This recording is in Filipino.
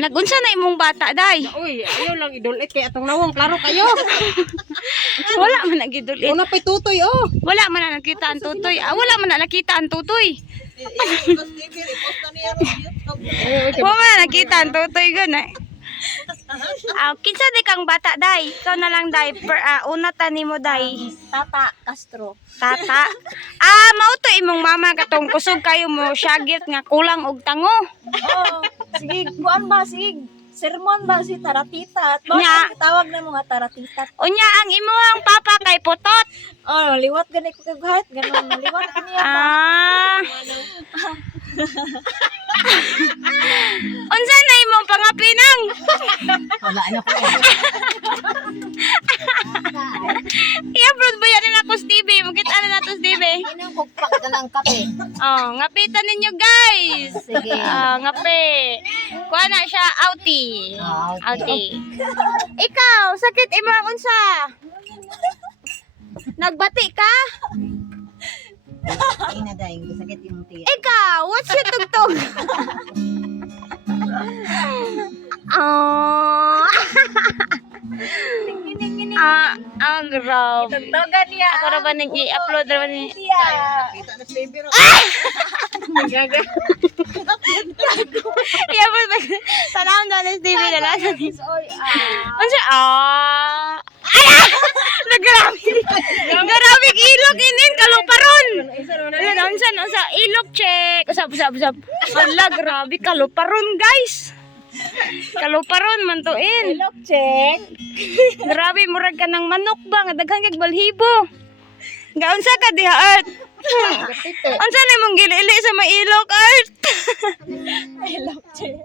Nagunsa na imong bata, day. Uy, ayaw lang idulit kay atong nawong. Klaro kayo. Wala man nagidulit. Una pa'y tutoy, oh. Wala man na nakita ang tutoy. Wala man na nakita ang tutoy. Wala man na nakita ang tutoy gana. Kinsa di kang bata, day? Ikaw na lang, day. Una tani mo, day. Tata Castro. Tata. Mao to imong mama katong kusog kayo mo syagit nga kulang og tango. Oh, sige, kuan ba sige. Sermon ba si taratita? At Nya. tawag na mga taratita. Unya ang imuhang papa kay putot. Oh, liwat gani ko kay kahit ganon liwat kaniya ba. Unsa na imong pangapinang? Wala na ko. I-upload ba yan na ako sa TV? Makita na nato sa TV. Inang kugpak ka ng kape. Ngapitan ninyo guys. Sige. Ngapi. Kuha na siya, outie. Outie. Ikaw, sakit imo ang unsa? Nagbati ka? Ay na dahil sakit yung tiya. Ikaw, what's your tugtog? Grabe. Tugtogan niya. Ako na ba nag-i-upload na ba ni? Tiya. Kita na baby ro. I-upload ba? Sanahon daw na sa TV na lang. Oy, Unsa? Nagrabi. Grabe ilog inin kaluparon. Unsa ilog check. Usap. Hala, grabe kaluparon guys. Kaluparon man to in. look check. Grabe murag ka ng manok ba nga daghan kag balhibo. Gaunsa ka diha art? Unsa na imong gilili sa mailog art? I love check.